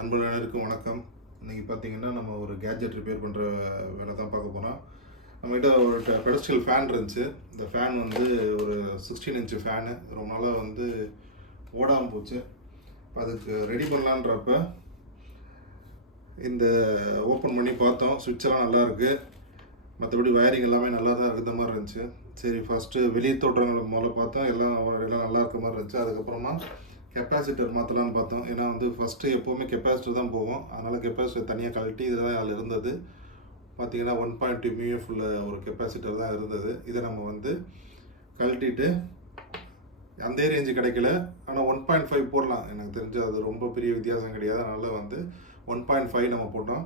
நண்பர்களுக்கும் வணக்கம். இன்றைக்கி பார்த்தீங்கன்னா நம்ம ஒரு கேட்ஜெட் ரிப்பேர் பண்ணுற வேலை தான் பார்க்க போகிறோம். நம்மகிட்ட ஒரு பெடஸ்ட்ரியல் ஃபேன் இருந்துச்சு. இந்த ஃபேன் வந்து ஒரு 16 இன்ச்சு ஃபேனு ரொம்ப நாளாக வந்து ஓடாமல் போச்சு. அதுக்கு ரெடி பண்ணலான்றப்ப இந்த ஓப்பன் பண்ணி பார்த்தோம். சுவிட்செல்லாம் நல்லா இருக்குது, மற்றபடி வயரிங் எல்லாமே நல்லா தான் இருக்கிற மாதிரி இருந்துச்சு. சரி, ஃபஸ்ட்டு வெளியே தோற்றங்களை முதல்ல பார்த்தோம், எல்லாம் நல்லா இருக்க மாதிரி இருந்துச்சு. அதுக்கப்புறமா கெப்பாசிட்டர் மாற்றலான்னு பார்த்தோம். ஏன்னா வந்து ஃபஸ்ட்டு எப்போவுமே கெப்பாசிட்டர் தான் போகும். அதனால் கெப்பாசிட்டர் தனியாக கழட்டி இதுதான் அதில் இருந்தது. பார்த்திங்கன்னா 1.2 மிஎஃப் உள்ள ஒரு கெப்பாசிட்டர் தான் இருந்தது. இதை நம்ம வந்து கழட்டிட்டு அந்த ரேஞ்சு கிடைக்கல, ஆனால் 1.5 போடலாம். எனக்கு தெரிஞ்சு அது ரொம்ப பெரிய வித்தியாசம் கிடையாது. அதனால் வந்து 1.5 நம்ம போட்டோம்.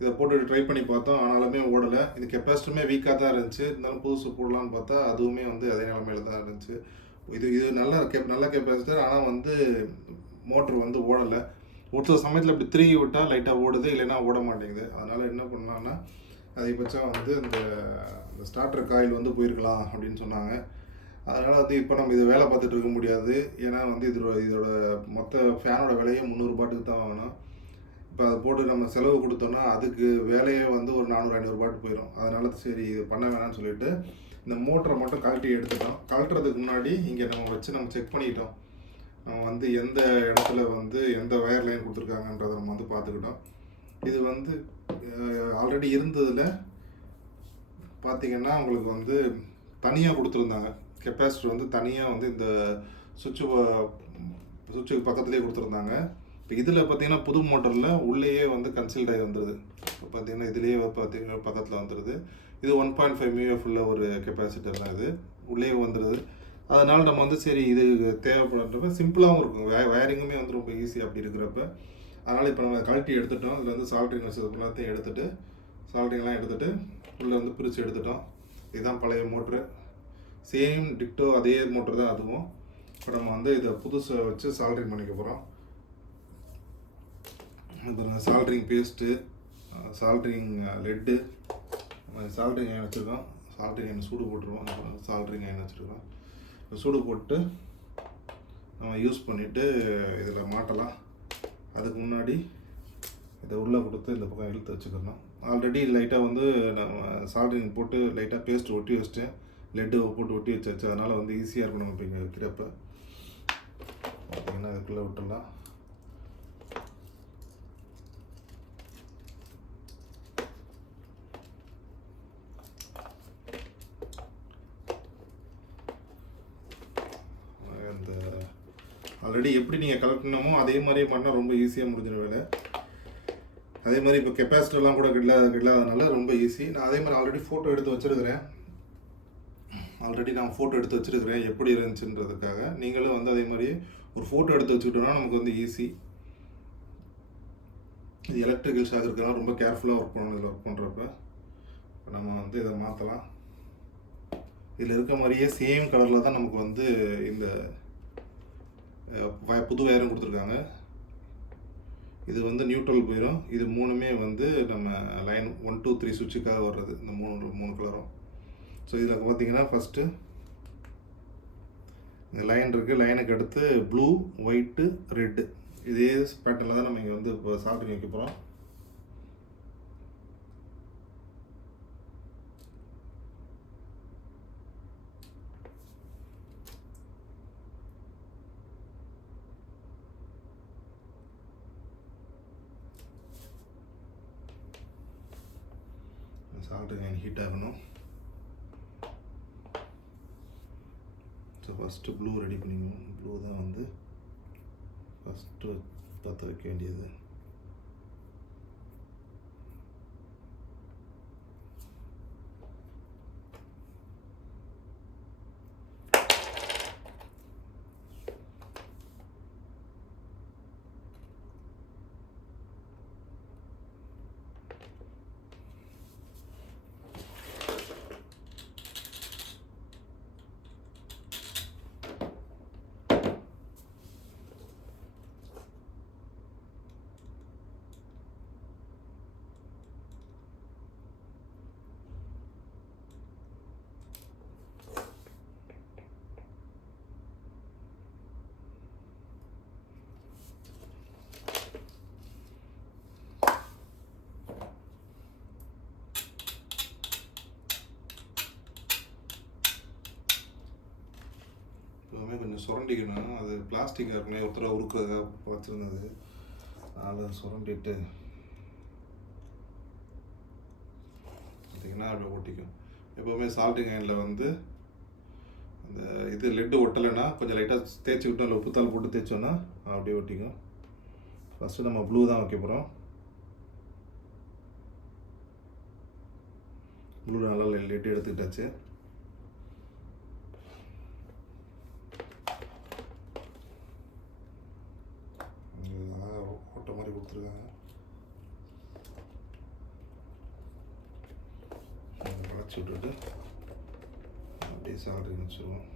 இதை போட்டு ட்ரை பண்ணி பார்த்தோம், ஆனாலுமே ஓடலை. இது கெப்பாசிட்டருமே வீக்காக தான் இருந்துச்சு. இருந்தாலும் புதுசு போடலான்னு பார்த்தா அதுவுமே வந்து அதே நிலமையில தான் இருந்துச்சு. இது நல்ல கெப்பாசிட்டர், ஆனால் வந்து மோட்ரு வந்து ஓடலை. ஒரு சில சமயத்தில் இப்படி திருகி விட்டால் லைட்டாக ஓடுது, இல்லைன்னா ஓட மாட்டேங்குது. அதனால் என்ன பண்ணான்னா அதிகபட்சம் வந்து இந்த ஸ்டார்டர் காயில் வந்து போயிருக்கலாம் அப்படின்னு சொன்னாங்க. அதனால் வந்து இப்போ நம்ம இது வேலை பார்த்துட்டு இருக்க முடியாது. ஏன்னா வந்து இதோட மொத்த ஃபேனோட விலையே 300 ரூபாய்க்கு தான் வாங்கணும். இப்போ அதை போட்டு நம்ம செலவு கொடுத்தோன்னா அதுக்கு வேலையே வந்து ஒரு 400-500 ரூபாய்க்கு போயிடும். அதனால் சரி இது பண்ண வேணாம்னு சொல்லிட்டு இந்த மோட்டரை மட்டும் கழட்டி எடுத்துட்டோம். கழட்டுறதுக்கு முன்னாடி இங்கே நம்ம செக் பண்ணிக்கிட்டோம். நம்ம வந்து எந்த இடத்துல வந்து எந்த வயர் லைன் கொடுத்துருக்காங்கன்றதை நம்ம வந்து பார்த்துக்கிட்டோம். இது வந்து ஆல்ரெடி இருந்ததில் பார்த்திங்கன்னா உங்களுக்கு வந்து தனியாக கொடுத்துருந்தாங்க. கெப்பாசிட்டர் வந்து தனியாக வந்து இந்த சுவிட்சுக்கு பக்கத்துலேயே கொடுத்துருந்தாங்க. இப்போ இதில் பார்த்தீங்கன்னா புது மோட்டரில் உள்ளேயே வந்து கன்சீல்ட் ஆகி வந்துடுது. இப்போ பார்த்தீங்கன்னா இதுலேயே பார்த்தீங்கன்னா பக்கத்தில் வந்துடுது. இது 1.5 மிஎஃப் உள்ள ஒரு கெப்பாசிட்டர் தான். இது உள்ளே வந்துடுது. அதனால் நம்ம வந்து சரி இது தேவைப்படுறப்ப சிம்பிளாகவும் இருக்கும். வயரிங்குமே வந்து ரொம்ப ஈஸி அப்படி இருக்கிறப்ப. அதனால் இப்போ நம்ம கழட்டி எடுத்துட்டோம். இதில் வந்து சால்ட்ரிங் எல்லாத்தையும் எடுத்துகிட்டு சால்ட்ரிங்லாம் எடுத்துகிட்டு உள்ளே வந்து பிரித்து எடுத்துட்டோம். இதுதான் பழைய மோட்ரு. சேம் டிக்டோ அதே மோட்ரு தான் அதுவும். இப்போ நம்ம வந்து இதை புதுசை வச்சு சால்ட்ரிங் பண்ணிக்க போகிறோம். இப்போ soldering paste, soldering lead, soldering iron வச்சுருக்கோம். சால்ட்ரிங் அயன் சூடு போட்டுருவோம். அப்புறம் சால்ட்ரிங் அயன் வச்சுருக்கோம். இப்போ சூடு போட்டு நம்ம யூஸ் பண்ணிவிட்டு இதில் மாட்டலாம். அதுக்கு முன்னாடி இதை உள்ளே கொடுத்து இந்த பக்கம் இழுத்து வச்சுக்கணும். ஆல்ரெடி லைட்டாக வந்து நம்ம சால்ட்ரிங் போட்டு லைட்டாக பேஸ்ட் ஒட்டி வச்சிட்டேன். லெட்டு போட்டு ஒட்டி வச்சாச்சு. அதனால் வந்து ஈஸியாக இருக்கும் நம்ம இப்போ இங்கே வைக்கிறப்ப. பார்த்திங்கன்னா அதுக்குள்ளே விட்டுடலாம். ஆல்ரெடி எப்படி நீங்கள் கலெக்டணுமோ அதே மாதிரியே பண்ணால் ரொம்ப ஈஸியாக முடிஞ்சிடும் வேலை. அதே மாதிரி இப்போ கெப்பாசிட்டர்லாம் கூட இல்லாதனால ரொம்ப ஈஸி. நான் அதே மாதிரி ஆல்ரெடி ஃபோட்டோ எடுத்து வச்சுருக்கிறேன். எப்படி இருந்துச்சுன்றதுக்காக. நீங்களும் வந்து அதே மாதிரி ஒரு ஃபோட்டோ எடுத்து வச்சுக்கிட்டோன்னா நமக்கு வந்து ஈஸி. இது எலக்ட்ரிக்கல் ஷாக் இருக்கலாம், ரொம்ப கேர்ஃபுல்லாக ஒர்க் பண்ணணும் இதில் ஒர்க் பண்ணுறப்ப. இப்போ நம்ம வந்து இதை மாற்றலாம். இதில் இருக்க மாதிரியே சேம் கலரில் தான் நமக்கு வந்து இந்த புது வயரும் கொடுத்துருக்காங்க. இது வந்து நியூட்ரல் போயிடும். இது மூணுமே வந்து நம்ம லைன் 1 2 3 சுவிட்சுக்காக வர்றது, இந்த மூணு கலரும். ஸோ இதில் பார்த்தீங்கன்னா ஃபஸ்ட்டு இந்த லைன் இருக்குது. லைனுக்கு அடுத்து ப்ளூ, ஒயிட்டு, ரெட்டு, இதே பேட்டர்னில் தான் நம்ம இங்கே வந்து இப்போ சால்ட்ரிங் வைக்க போகிறோம். சால்ட்ரிங் அயன் ஹீட் ஆகணும். ஸோ ஃபஸ்ட்டு ப்ளூ ரெடி பண்ணிக்கணும். ப்ளூ தான் வந்து ஃபஸ்ட்டு பற்ற வைக்க வேண்டியது. சுரண்டிக்கணும். அது பிளாஸ்டிக்காக இருக்குமே ஒருத்தர் உருக்குறதா வச்சுருந்தது, அதை சுரண்டிட்டு பார்த்திங்கன்னா அப்படியே ஒட்டிக்கும். எப்போவுமே சால்ட்டிங் அயனில் வந்து அந்த இது லெட்டு ஒட்டலைன்னா கொஞ்சம் லைட்டாக தேய்ச்சி விட்டோம், இல்லை உப்புத்தாள் போட்டு தேய்ச்சோன்னா அப்படியே ஒட்டிக்கும். ஃபஸ்ட்டு நம்ம ப்ளூ தான் வைக்க போகிறோம். ப்ளூ நல்லா லெட்டு எடுத்துக்கிட்டாச்சு. ஓட்ட மாதிரி கொடுத்துருக்காங்க, வளைச்சி விட்டுட்டு அப்படியே சால்ட்ரிங் வச்சுருவோம்.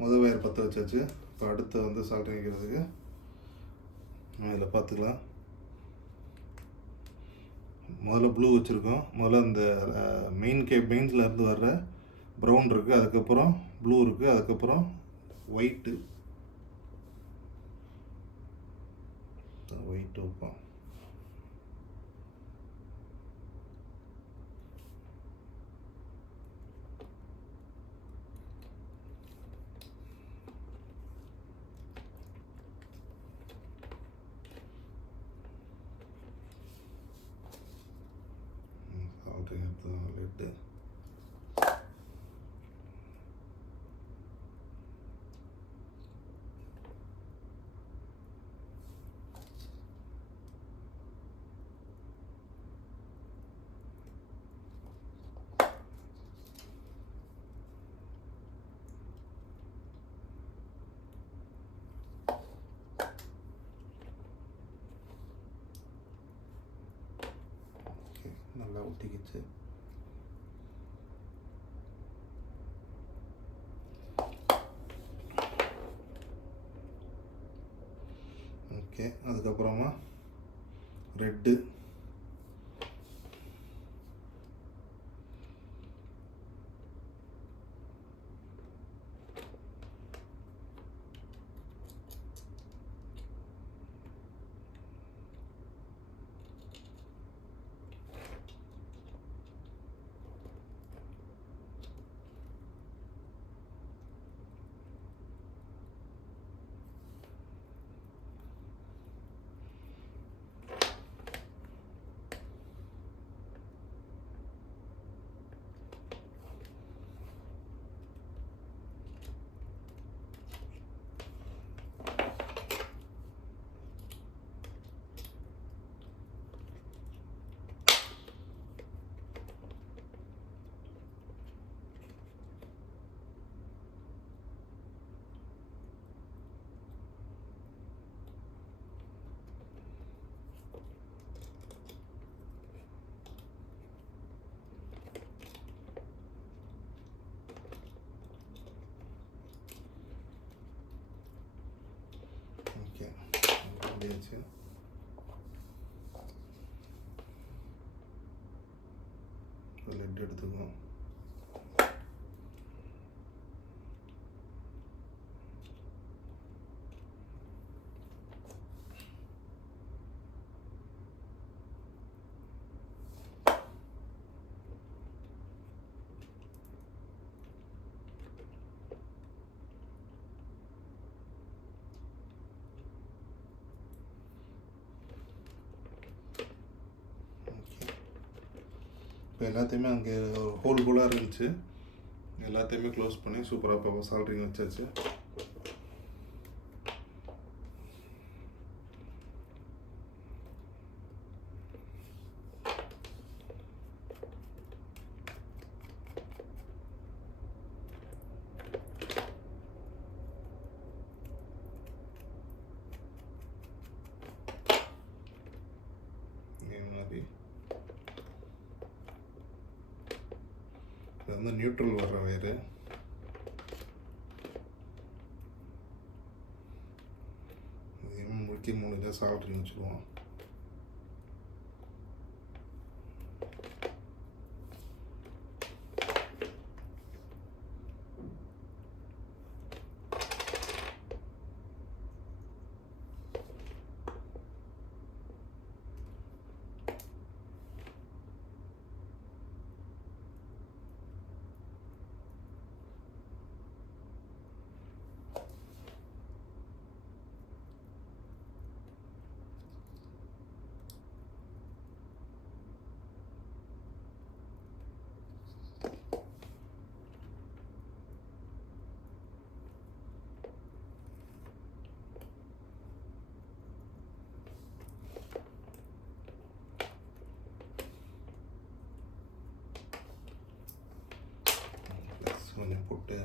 முதல் வயர் பற்ற வச்சாச்சு. இப்போ அடுத்து வந்து சால்ட்ரிங் வைக்கிறதுக்கு இதில் பார்த்துக்கலாம். முதல்ல ப்ளூ வச்சுருக்கோம். முதல்ல அந்த மெயின்ஸில் இருந்து வர்ற ப்ரௌன் இருக்குது, அதுக்கப்புறம் ப்ளூ இருக்குது, அதுக்கப்புறம் ஒயிட்டு வைப்போம். லெட்டு நல்லா ஒட்டிக்கிச்சு. ஓகே, அதுக்கப்புறமா ரெட்டு, பண்ணியாச்சு. லெட் எடுத்துக்கணும். இப்போ எல்லாத்தையுமே அங்கே ஹோல் ஹோலாக இருந்துச்சு, எல்லாத்தையுமே க்ளோஸ் பண்ணி சூப்பராக இப்போ சால்ட்ரிங் வச்சாச்சு. மாதிரி இது வந்து நியூட்ரல் வர்ற வயரு. இதையும் முழுக்கி 3 இதாக சால்ட்ரிங் வச்சுக்குவோம். கொஞ்சம் போட்டு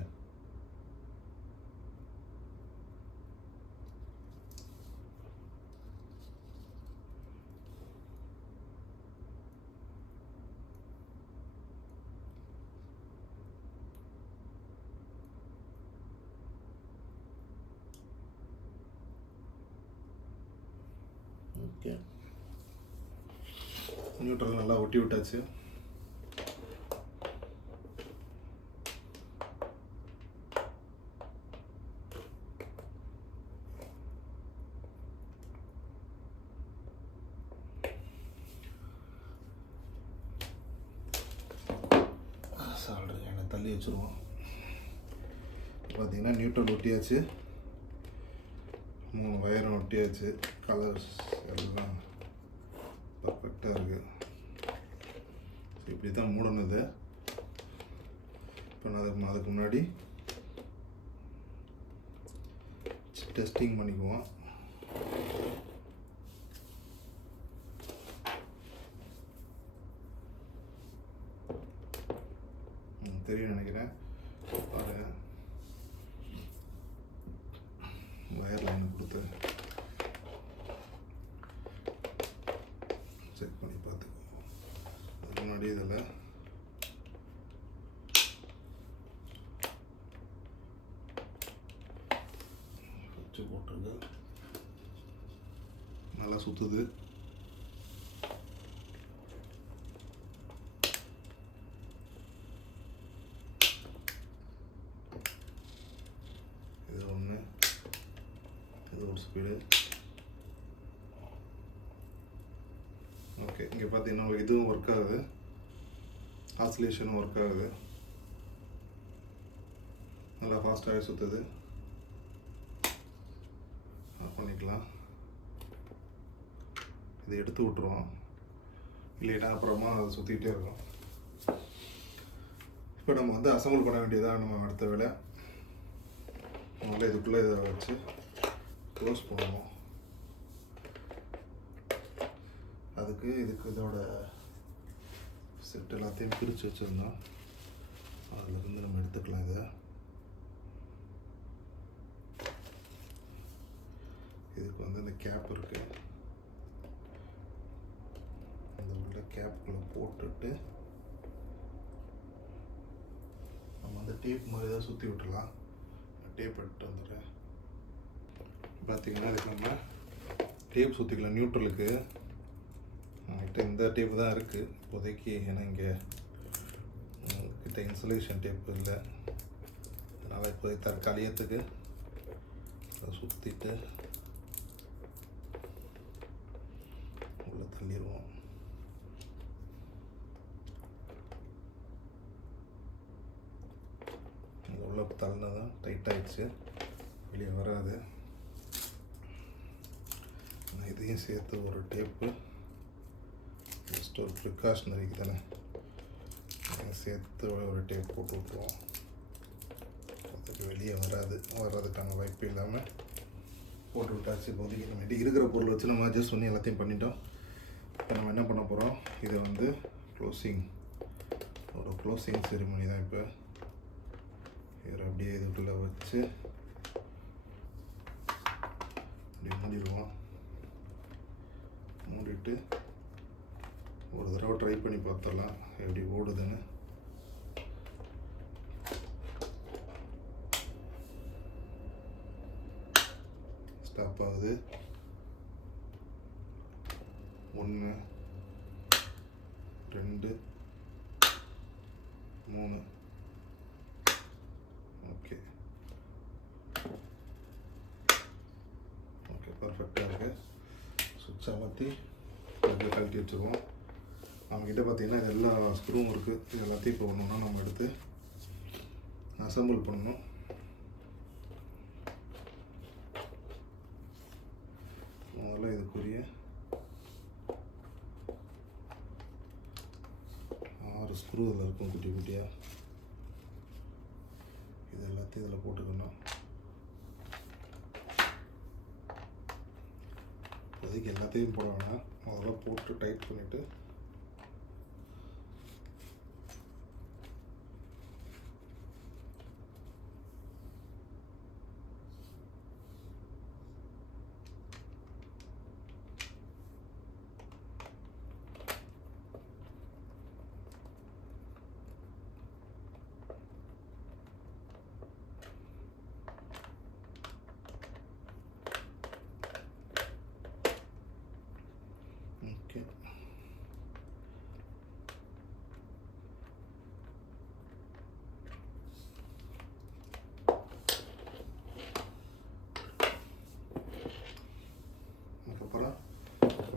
ஓகே நியூட்ரல் நல்லா ஒட்டி விட்டாச்சு. சால்ட்ரிங் எண்ணெய் தள்ளி வச்சுருவோம். பார்த்தீங்கன்னா நியூட்ரல் ஒட்டியாச்சு, 3 வயரும் ஒட்டியாச்சு, கலர்ஸ் எல்லாம் பர்ஃபெக்டாக இருக்குது. இப்படி தான் மூடணுது. இப்போ நான் அதுக்கு முன்னாடி டெஸ்டிங் பண்ணிக்குவோம். தெரியும் நினைக்கிறேன். பாருங்க, வயர் லைன் கொடுத்து செக் பண்ணி பார்த்துக்குவோம். அதுக்கு முன்னாடி இதில் வச்சு போட்டிருக்கு, நல்லா சுற்றுது. Speed okay. இங்கே பார்த்தீங்கன்னா இதுவும் ஒர்க் ஆகுது, ஆசிலேஷனும் ஒர்க் ஆகுது, நல்லா ஃபாஸ்ட்டாகவே சுற்றுது. ஆஃப் பண்ணிக்கலாம். இதை எடுத்து விட்ருவோம், இல்லைன்னா அப்புறமா அதை சுற்றிக்கிட்டே இருக்கும். இப்போ நம்ம வந்து அசம்பிள் பண்ண வேண்டியதாக நம்ம அடுத்த வேலை. முதல்ல இதுக்குள்ளே இதை வச்சு க்ளோஸ் பண்ணுவோம். அதுக்கு இதோட செட் எல்லாத்தையும் பிரித்து வச்சுருந்தோம், அதிலிருந்து நம்ம எடுத்துக்கலாம். இதுக்கு வந்து இந்த கேப் இருக்குது, இந்த உள்ள கேப்புக்குள்ளே போட்டுட்டு நம்ம வந்து டேப் மாதிரி தான் சுற்றி விட்டுலாம். டேப் எடுத்து வந்துடுறேன். பார்த்தீங்கன்னா இதுக்கு நம்ம டேப் சுற்றிக்கலாம். நியூட்ரலுக்கு என்கிட்ட இந்த டேப் தான் இருக்குது இப்போதைக்கு, ஏன்னா இங்கே கிட்ட இன்சுலேஷன் டேப் இல்லை. அதனால் இப்போதைக்கு தற்காலிகத்துக்கு அதை சுற்றிட்டு உள்ளே தள்ளிடுவோம். உள்ள தள்ளினதான் டைட் ஆகிடுச்சு, வெளியே வராது. இதையும் சேர்த்து ஒரு டேப்பு, ஜஸ்ட் ஒரு ப்ரிகாஷனரிக்கு தானே, சேர்த்து ஒரு டேப் போட்டு விட்ருவோம். அதுக்கு வெளியே வர்றதுக்கான வாய்ப்பு இல்லாமல் போட்டு விட்டாச்சு. இப்போதைக்கு நம்ம இருக்கிற பொருள் வச்சு நம்ம அட்ஜஸ்ட் பண்ணி எல்லாத்தையும் பண்ணிட்டோம். இப்போ நம்ம என்ன பண்ண போகிறோம், இதை வந்து க்ளோசிங் செரிமனி தான். இப்போ இதை அப்படியே இதுக்குள்ளே வச்சு அப்படியே மூடிடுவோம். மூடிட்டு ஒரு தடவை ட்ரை பண்ணி பார்த்தரலாம் எப்படி ஓடுதுன்னு. ஸ்டாப் ஆகுது. 1 2 3. ஓகே ஓகே, பர்ஃபெக்டாக இருக்குது. சுவிட்ச் அமர்த்தி அப்படியே கழட்டி வச்சுருவோம். நம்மக்கிட்ட பார்த்திங்கன்னா இது எல்லா ஸ்க்ரூவும் இருக்குது. இது எல்லாத்தையும் இப்போ ஒன்று ஒன்றா நம்ம எடுத்து அசம்பிள் பண்ணணும். முதல்ல இதுக்குரிய 6 ஸ்க்ரூ இதில் இருக்கும் குட்டி குட்டியாக. இது எல்லாத்தையும் இதில் போட்டுக்கணும். இப்போதைக்கு எல்லாத்தையும் போட வேணாம், முதல்ல போட்டு டைட் பண்ணிவிட்டு ஓகே. அதுக்கப்புறம்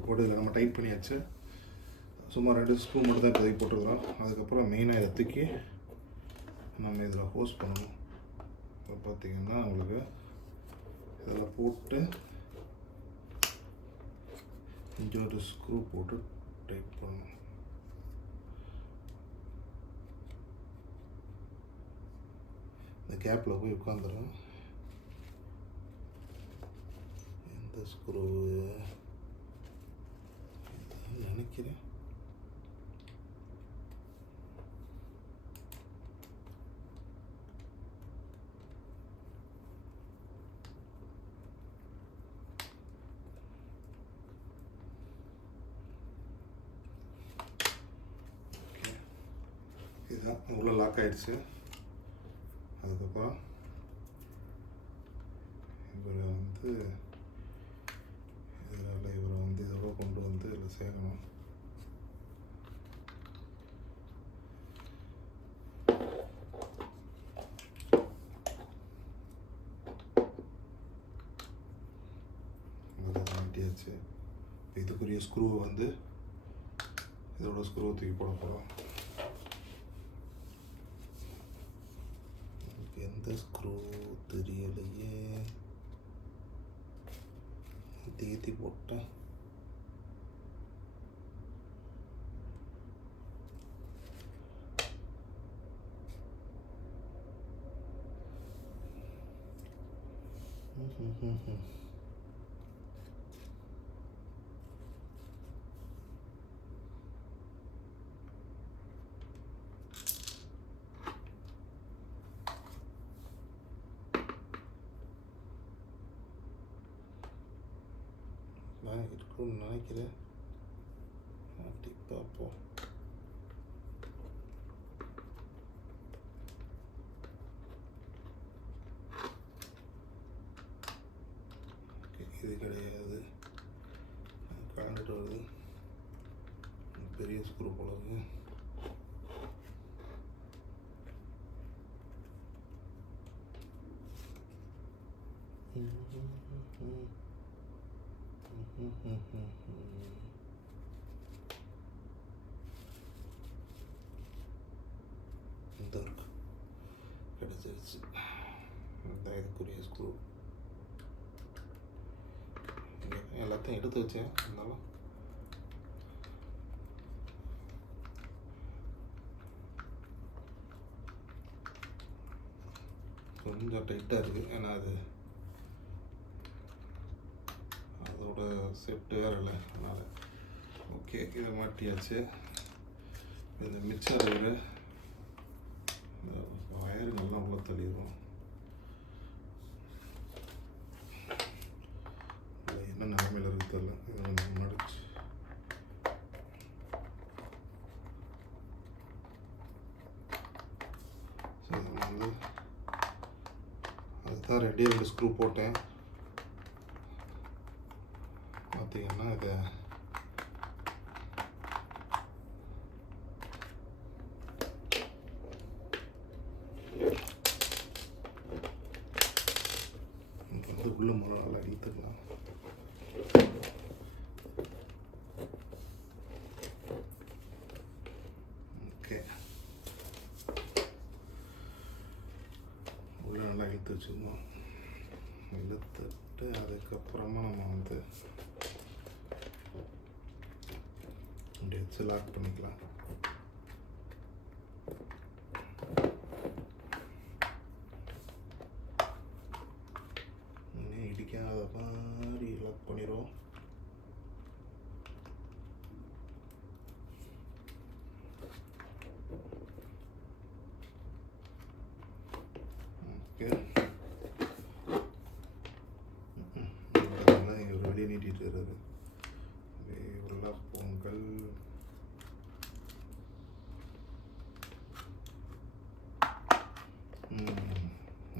போட்டு இதில் நம்ம டைட் பண்ணியாச்சு. சும்மா 2 ஸ்க்ரூ மட்டும் தான் இப்போதைக்கு போட்டுருக்குறோம். அதுக்கப்புறம் மெயினாக இதை தூக்கி நம்ம இதில் ஹோஸ் பண்ணணும். இப்போ பார்த்திங்கன்னா உங்களுக்கு இதில் போட்டு இங்கே ஒரு ஸ்க்ரூ போட்டு டைட் பண்ணணும். இந்த கேப்பில் போய் உட்காந்துடும். எந்த ஸ்க்ரூ நினைக்கிறேன். இதுதான் உள்ளே லாக் ஆகிடுச்சு. அதுக்கப்புறம் இவரை இதோட கொண்டு வந்து இதில் சேர்க்கணும். அதை மாட்டியாச்சு. இதுக்குரிய ஸ்க்ரூவை இதோட ஸ்க்ரூவை தூக்கி போட போகிறோம். எந்த ஸ்க்ரூ தெரியலையே, ஏற்றி போட்டேன். நான் இருக்குன்னு நினைக்கிறேன். அப்படி பார்ப்போம். இது கிடையாது, கலந்துட்டு வருது. பெரிய ஸ்க்ரூ போல இருக்கு. இந்த இருக்கு, கிடைச்சிருச்சு. இதுக்குரிய ஸ்க்ரூ எல்லாத்தையும் எடுத்து வச்சேன். இருந்தாலும் கொஞ்சம் டைட்டாக இருக்குது. ஏன்னா அதோட செப்ட் வேறு இல்லை, அதனால் ஓகே இதை மாட்டியாச்சு. இந்த மிச்சர் வயரு நல்லா உள்ள தள்ளிடுவோம். என்ன நிலைமையில் இருக்குது தெரியல. இதை நம்ம மடிச்சு தான் 2 ஸ்க்ரூ போட்டேன். பார்த்தீங்கன்னா இதை உள்ள முதல்ல நல்லா இழுத்துக்கலாம். ஓகே, உள்ள நல்லா இழுத்து வச்சுக்கணும். இழுத்துட்டு அதுக்கப்புறமா நம்ம வந்து இப்படி வச்சு லாக் பண்ணிக்கலாம். இடிக்காத மாதிரி லாக் பண்ணிடுவோம். ஓகே, இவர் வெளியே நீட்டிட்டு இருக்காரு. உள்ள பொங்கல்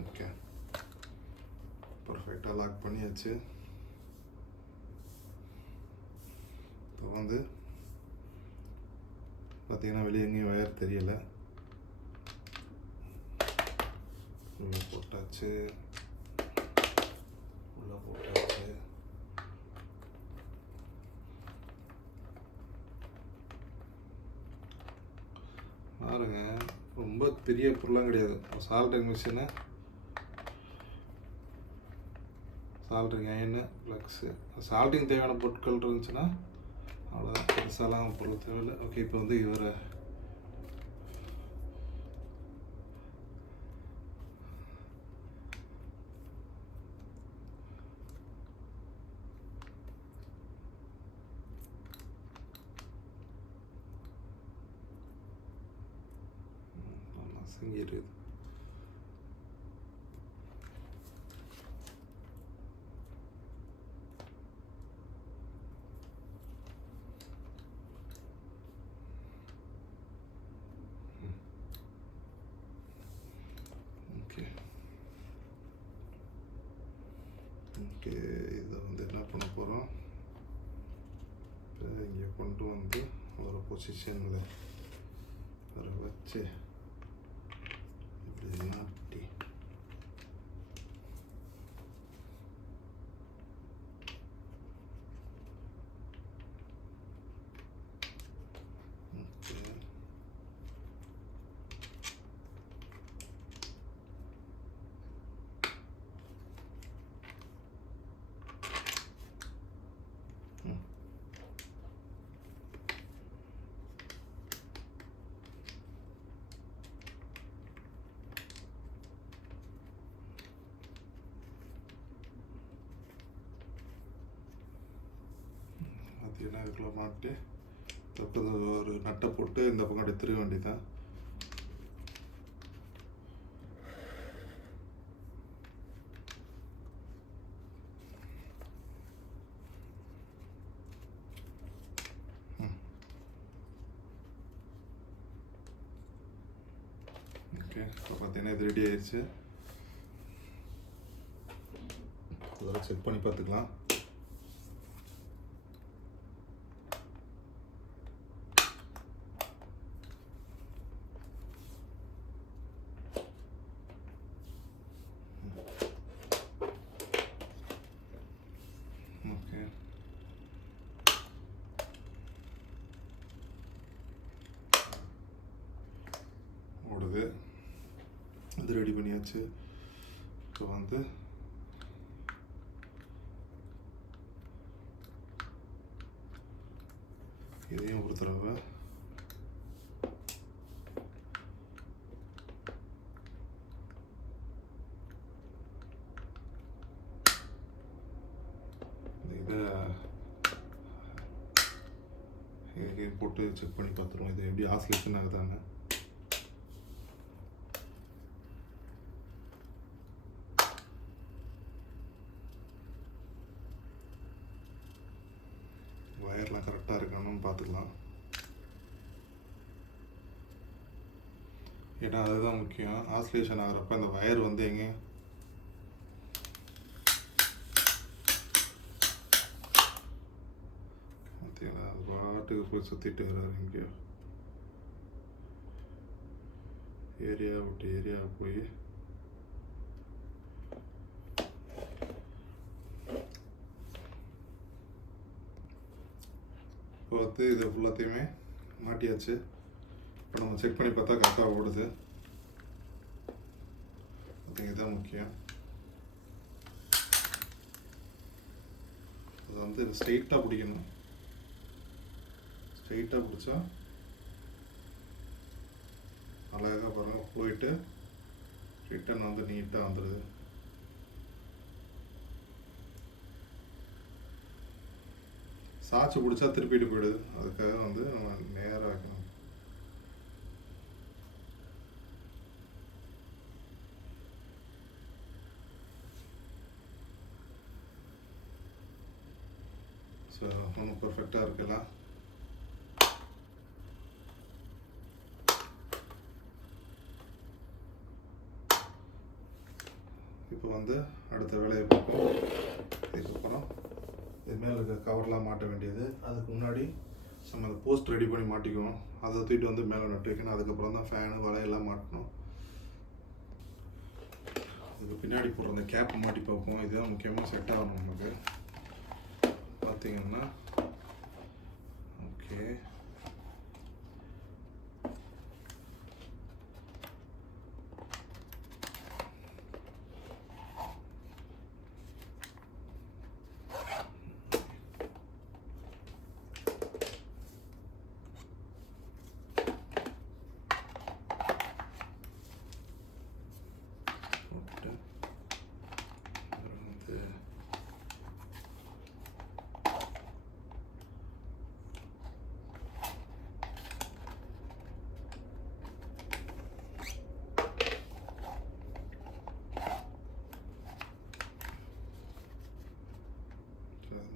ஓகே, பர்ஃபெக்டாக லாக் பண்ணியாச்சு. இப்போ வந்து பார்த்தீங்கன்னா வெளியே எங்கேயும் வயர் தெரியலை. உள்ளே போட்டாச்சு. பாருங்க, ரொம்ப பெரிய பொருளாம் கிடையாது. Soldering machine, soldering iron, flux, soldering தேவையான பொருட்கள் இருந்துச்சுன்னா அவ்வளோதான். பெருசாலாம் பொருள் தேவையில்லை. ஓகே, இப்போ வந்து இவரை செஞ்சிருது. ஓகே ஓகே, இதை வந்து என்ன பண்ண போகிறோம், இங்கே கொண்டு வந்து ஒரு பொசிஷனில் ஒரு வச்சு இப்படி நாட்டி பார்த்தீங்கன்னா இதுக்குள்ள மாட்டி ஒரு நட்டை போட்டு இந்த பக்கம் எடுத்துட வேண்டியதான். ஓகே, இப்போ பார்த்தீங்கன்னா இது ரெடி ஆயிடுச்சு. அதெல்லாம் செக் பண்ணி பார்த்துக்கலாம். ஓகே, ஓடுது. இது ரெடி பண்ணியாச்சு. இப்போ வந்து இதையும் ஒரு தடவை இதை போட்டு செக் பண்ணி பார்த்துருவோம் இது எப்படி ஆசிலேஷன் ஆகுதான்னு. வயர்லாம் கரெக்டாக இருக்கணும்னு பார்த்துக்கலாம். ஏன்னா அதுதான் முக்கியம். ஆசிலேஷன் ஆகிறப்ப அந்த வயர் வந்து எங்கேயும் பாட்டுக்கு போய் சுற்றிட்டு வர்றாரு எங்கேயோ. ஏரியா விட்டு ஏரியா போய் இப்போ வந்து இதை ஃபுல்லாத்தையுமே மாட்டியாச்சு. இப்போ நம்ம செக் பண்ணி பார்த்தா கரெக்டாக ஓடுது. இதுதான் முக்கியம். அது வந்து ஸ்ட்ரெயிட்டாக பிடிக்கணும். ஸ்ட்ரெயிட்டாக பிடிச்சா அழகாக பாருங்கள் போயிட்டு ரிட்டன் வந்து நீட்டாக வந்துடுது. சாய்ச்சி பிடிச்சா திருப்பிட்டு போயிடுது. அதுக்காக வந்து நம்ம நேராக வைக்கணும். ஸோ ஒன்றும் பர்ஃபெக்டாக இருக்கலாம். இப்போ வந்து அடுத்த வேலையை பார்ப்போம். இதுக்கப்புறம் இது மேலே இருக்க கவர்லாம் மாட்ட வேண்டியது. அதுக்கு முன்னாடி நம்ம அந்த போஸ்ட் ரெடி பண்ணி மாட்டிக்குவோம். அதை தூக்கிட்டு வந்து மேலே நட்டு வைக்கணும். அதுக்கப்புறம் தான் ஃபேனு வலையெல்லாம் மாட்டணும். அதுக்கு பின்னாடி போடுற அந்த கேப் மாட்டி பார்ப்போம். இதுதான் முக்கியமாக செட் ஆகணும் நமக்கு. பார்த்தீங்கன்னா ஓகே,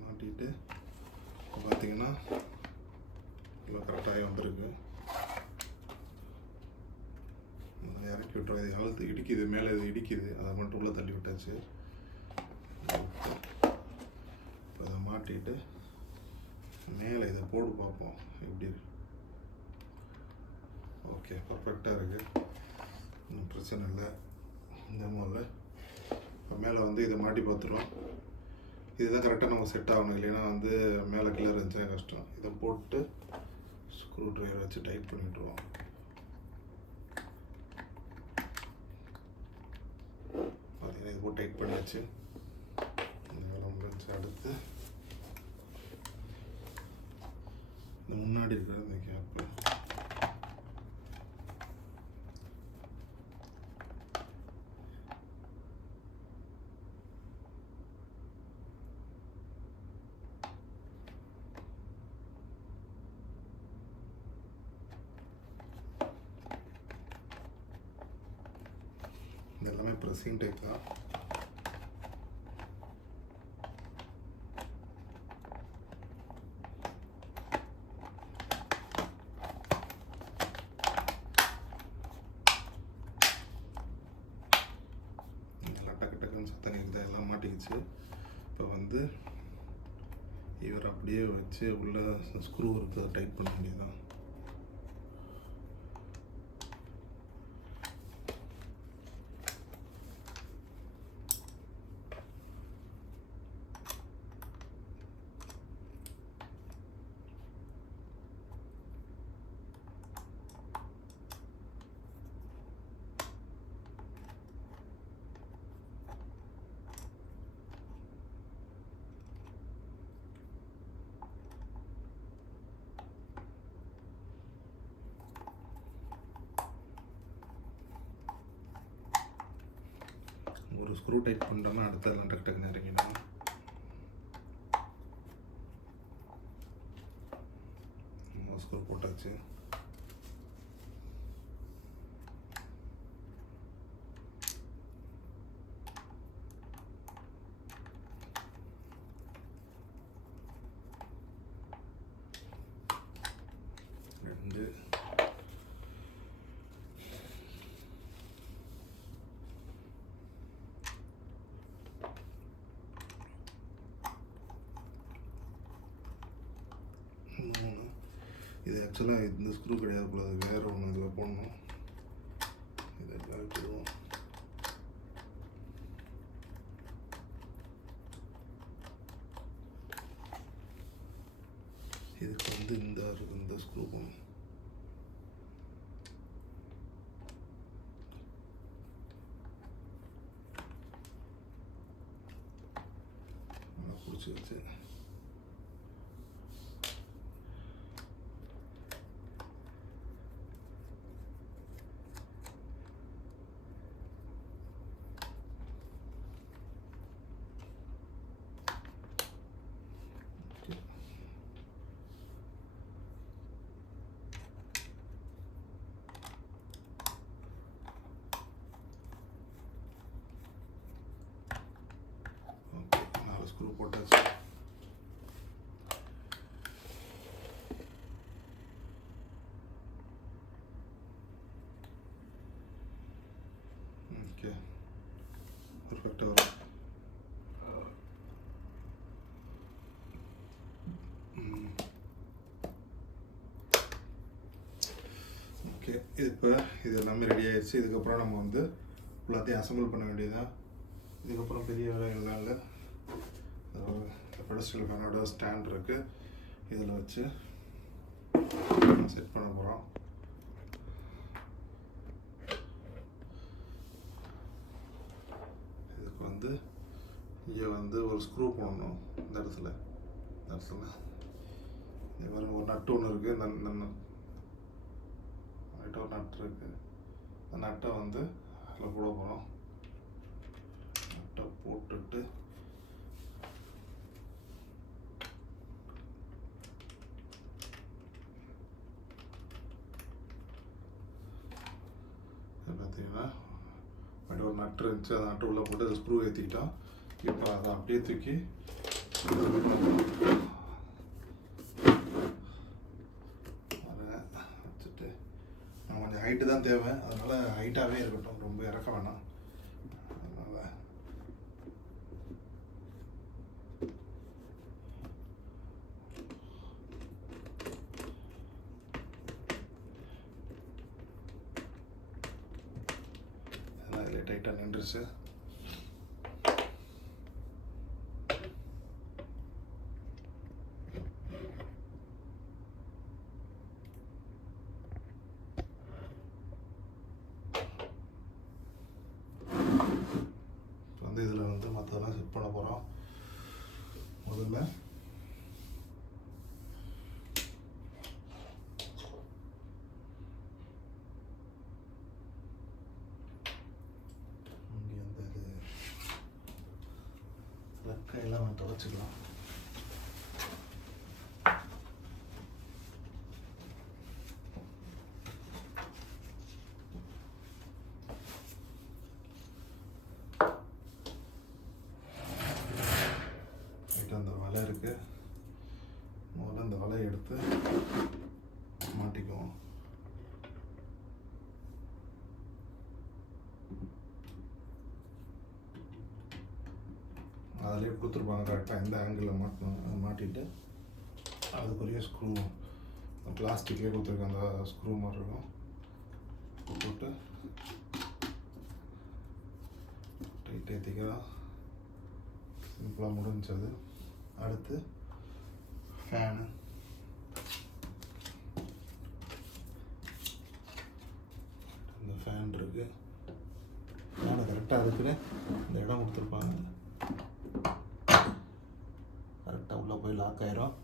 மாட்டிட்டு பார்த்தீங்கன்னா எல்லாம் கரெக்டாகி வந்திருக்கு. இறக்கி விட்டுறோம். இது அழுத்து இடிக்குது, மேலே இது இடிக்குது, அதை மட்டும் உள்ளே தள்ளி விட்டாச்சு. இப்போ அதை மாட்டிட்டு மேலே இதை போடு பார்ப்போம் எப்படி இருக்கு. ஓகே, பர்ஃபெக்டாக இருக்குது, ஒன்றும் பிரச்சனை இல்லை. இந்த மாதிரி இப்போ மேலே வந்து இதை மாட்டி பார்த்துருவோம். இதுதான் கரெக்டாக நம்ம செட் ஆகணும். இல்லைன்னா வந்து மேலே கீழே இருந்துச்சுன்னா கஷ்டம். இதை போட்டு ஸ்க்ரூ ட்ரைவர் வச்சு டைட் பண்ணிவிட்டுருவோம். பார்த்தீங்கன்னா இது போட்டு டைட் பண்ணியாச்சு. இந்த வேலை முடிஞ்சு அடுத்து இந்த முன்னாடி இருக்கிற இந்த கேப்பு எல்லாமே ப்ரெஸ்ஸிங் டைப் தான். எல்லாம் டக்கு டக்குன்னு சத்தம் கேட்குது, எல்லாம் மாட்டிக்கிச்சு. இப்போ வந்து இவர் அப்படியே வச்சு உள்ள ஸ்க்ரூ இருக்கிறத டைட் பண்ண வேண்டியதுதான். ஒரு ஸ்க்ரூ டைட் பண்ணிட்டோம்னா அடுத்ததெல்லாம் டக்கு டக்குன்னு இறங்கிடும். ஸ்க்ரூ போட்டாச்சு. ரெண்டு மூணு இது ஆக்சுவலாக இந்த ஸ்க்ரூ கிடையாது போல, அது வேறு ஒன்று இதில் போடணும். இதை கழட்டிடுவோம். இதுக்கு வந்து இந்த ஸ்க்ரூ போடணும். நல்லா பிடிச்சி வச்சு ஸ்க்ரூ போட்டாச்சு. ஓகே, பர்ஃபெக்டாக வரும். ஓகே, இப்போ இது எல்லாமே ரெடி ஆயிடுச்சு. இதுக்கப்புறம் நம்ம வந்து எல்லாத்தையும் அசம்பிள் பண்ண வேண்டியதுதான். இதுக்கப்புறம் பெரிய வேலைகள்லாம் இல்லை. பெடஸ்டல் ஃபேனோட ஸ்டாண்ட் இருக்குது, இதில் வச்சு செட் பண்ண போகிறோம். இதுக்கு வந்து இங்கே வந்து ஒரு ஸ்க்ரூ போடணும். இந்த இடத்துல இது மாதிரி ஒரு நட்டு ஒன்று இருக்குது. இந்த ஒரு நட்டு இருக்குது. அந்த நட்டை வந்து அதில் போட போகிறோம். நட்டை போட்டுட்டு பார்த்தீங்கன்னா அப்படி ஒரு நட்டு இருந்துச்சு, அந்த நட்டு உள்ளே போட்டு அதை ஸ்க்ரூ ஏற்றிக்கிட்டோம். இப்போ அதை அப்படியே தூக்கி வச்சுட்டு நம்ம கொஞ்சம் ஹைட்டு தான் தேவை, அதனால் ஹைட்டாகவே இருக்கட்டும், ரொம்ப இறக்க வேணாம். அதனால் அதில் டைட்டாக நின்றுச்சு. வந்து இதில் வந்து மற்றதெல்லாம் செட் பண்ண போகிறோம். முதல்ல இங்கே வந்து இது ரெக்கையெல்லாம் நம்ம துடைச்சிக்கலாம். அந்த வலை இருக்கு, முதல்ல அந்த வலையை எடுத்து மாட்டிக்குவோம். அதிலே கொடுத்துருப்பாங்க கரெக்டாக எந்த ஆங்கிளில் மாட்டணும். அதை மாட்டிட்டு அதுக்குரிய ஸ்க்ரூ பிளாஸ்டிக்லேயே கொடுத்துருக்க அந்த ஸ்க்ரூ மாதிரி இருக்கும், போட்டு டைட் ஏற்றிக்கலாம். சிம்பிளாக முடிஞ்சது. அடுத்து ஃபேனு. இந்த ஃபேன் இருக்குது. ஃபேனை கரெக்டாக அதுக்குன்னு இந்த இடம் கொடுத்துருப்பாங்க, கரெக்டாக உள்ளே போய் லாக் ஆயிரும்.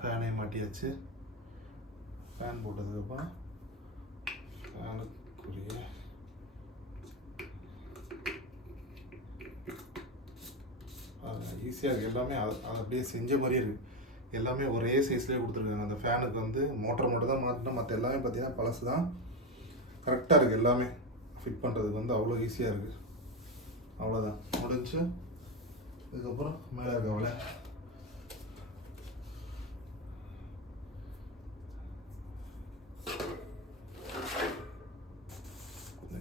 ஃபேனே மாட்டியாச்சு. ஃபேன் போட்டதுக்கப்புறம் ஃபேனுக்குரிய ஈஸியாக இருக்குது. எல்லாமே அது அப்படியே செஞ்ச மாதிரியே இருக்குது. எல்லாமே ஒரே சைஸ்லேயே கொடுத்துருக்காங்க. அந்த ஃபேனுக்கு வந்து மோட்டர் மட்டும் தான் மாற்றினா, மற்ற எல்லாமே பார்த்தீங்கன்னா பழசு தான். கரெக்டாக இருக்குது. எல்லாமே ஃபிட் பண்ணுறதுக்கு வந்து அவ்வளோ ஈஸியாக இருக்குது. அவ்வளோதான், முடிஞ்சு. இதுக்கப்புறம் மேலே இருக்க வலை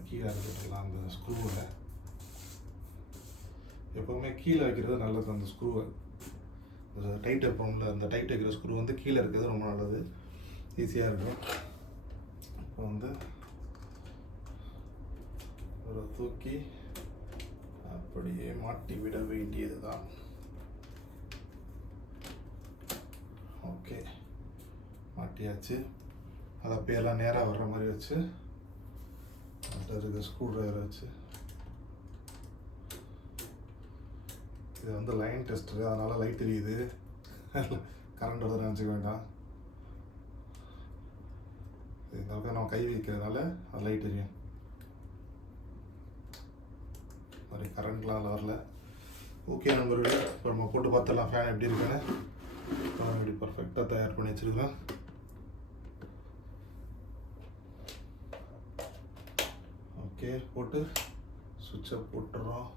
கீழே இருக்கட்டுலாம். அந்த ஸ்க்ரூவில் எப்போவுமே கீழே வைக்கிறது நல்லது. அந்த ஸ்க்ரூவை டைட் வைப்போம்ல, அந்த டைட் வைக்கிற ஸ்க்ரூ வந்து கீழே இருக்கிறது ரொம்ப நல்லது, ஈஸியாக இருக்கும். இப்போ வந்து ஒரு தூக்கி அப்படியே மாட்டி விட வேண்டியது தான். ஓகே, மாட்டியாச்சு. அதை அப்படியே எல்லாம் நேராக வர்ற மாதிரி வச்சு அதில் இருக்க ஸ்க்ரூ ட்ரைவரை வச்சு, இது வந்து லைன் டெஸ்டரு, அதனால் லைட் தெரியுது, கரண்ட் வருது நினச்சிக்க வேண்டாம். இந்த அளவுக்கு நம்ம கை வைக்கிறதுனால அது லைட் தெரியும். மாதிரி கரண்ட்லாம் அதில் வரல. ஓகே நண்பர்களே, இப்போ நம்ம போட்டு பார்த்துடலாம் ஃபேன் எப்படி இருக்குன்னு. இப்படி பர்ஃபெக்டாக தயார் பண்ணி வச்சுருக்கேன். ஓகே, போட்டு சுவிட்சை போட்டுறோம்.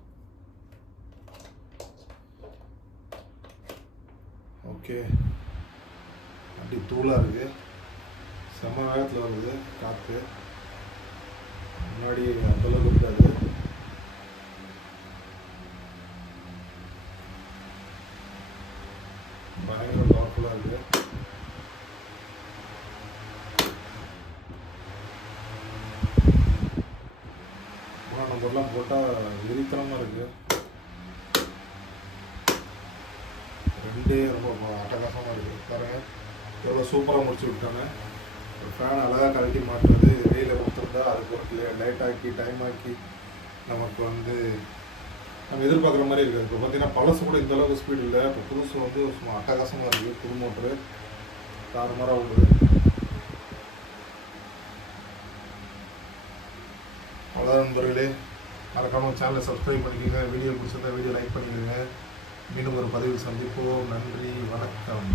ஓகே, அப்படி தூளாக இருக்குது, செம்ம வேகத்தில் வருது காற்று. முன்னாடி அந்தளவுக்கு இருக்காது. பயங்கர பவர்ஃபுல்லாக இருக்குது. நம்பர்லாம் போட்டால் வெறித்தனமாக இருக்குது. ரெண்டே ரொம்ப அட்டகாசமாக இருக்குது. பாருங்க எவ்வளோ சூப்பராக முடிச்சு விட்டாங்க. ஒரு ஃபேன் அழகாக கழட்டி மாட்டுறது, வெயில கொடுத்துருந்தா அதுக்கு ஒரு லைட் ஆக்கி டைம் ஆக்கி நமக்கு வந்து நம்ம எதிர்பார்க்குற மாதிரி இருக்குது. இப்போ பார்த்தீங்கன்னா பழசு கூட இந்த அளவுக்கு ஸ்பீட் இல்லை. இப்போ புதுசு வந்து சும்மா அட்டகாசமாக இருக்குது. புது மோட்ரு தாறுமாறாக ஓடுது. அவ்வளோ நண்பர்களே, மறக்காம சேனலை சப்ஸ்கிரைப் பண்ணிக்கோங்க. வீடியோ பிடிச்சிருந்தா வீடியோ லைக் பண்ணிக்கோங்க. மீண்டும் ஒரு பதிவில் சந்திப்போம். நன்றி, வணக்கம்.